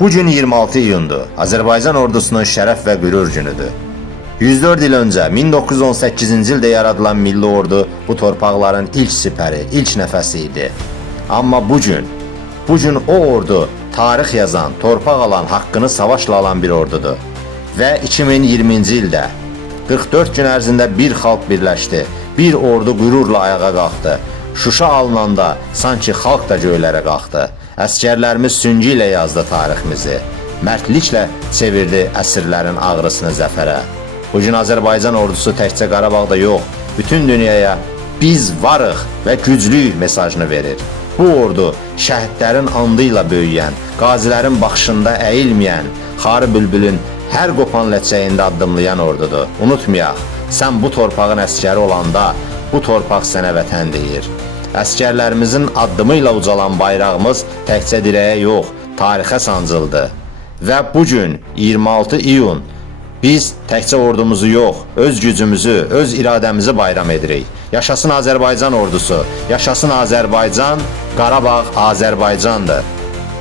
Bu gün 26 iyundur. Azərbaycan ordusunun şərəf və qürur günüdür. 104 il öncə 1918-ci ildə yaradılan milli ordu bu torpaqların ilk sipəri, ilk nəfəsi idi. Amma bu gün o ordu tarix yazan, torpaq alan, haqqını savaşla alan bir ordudur. Və 2020-ci ildə 44 gün ərzində bir xalq birləşdi, bir ordu qürurla ayağa qalxdı. Şuşa alınanda sanki xalq da göylərə qalxdı. Əskərlərimiz süngü ilə yazdı tariximizi. Mərdliklə çevirdi əsrlərin ağrısını zəfərə. Bugün Azərbaycan ordusu təkcə Qarabağda yox, bütün dünyaya biz varıq və güclüyük mesajını verir. Bu ordu şəhidlərin andı ilə böyüyən, qazilərin baxışında əyilməyən, xarı bülbülün hər qopan ləçəyində addımlayan ordudur. Unutmayaq, sən bu torpağın əskəri olanda bu torpaq sənə vətən deyir. Əskərlərimizin addımı ilə ucalan bayrağımız təkcə dirəyə yox, tarixə sancıldı. Və bugün 26 iyun biz təkcə ordumuzu yox, öz gücümüzü, öz iradəmizi bayram edirik. Yaşasın Azərbaycan ordusu, yaşasın Azərbaycan, Qarabağ Azərbaycandır.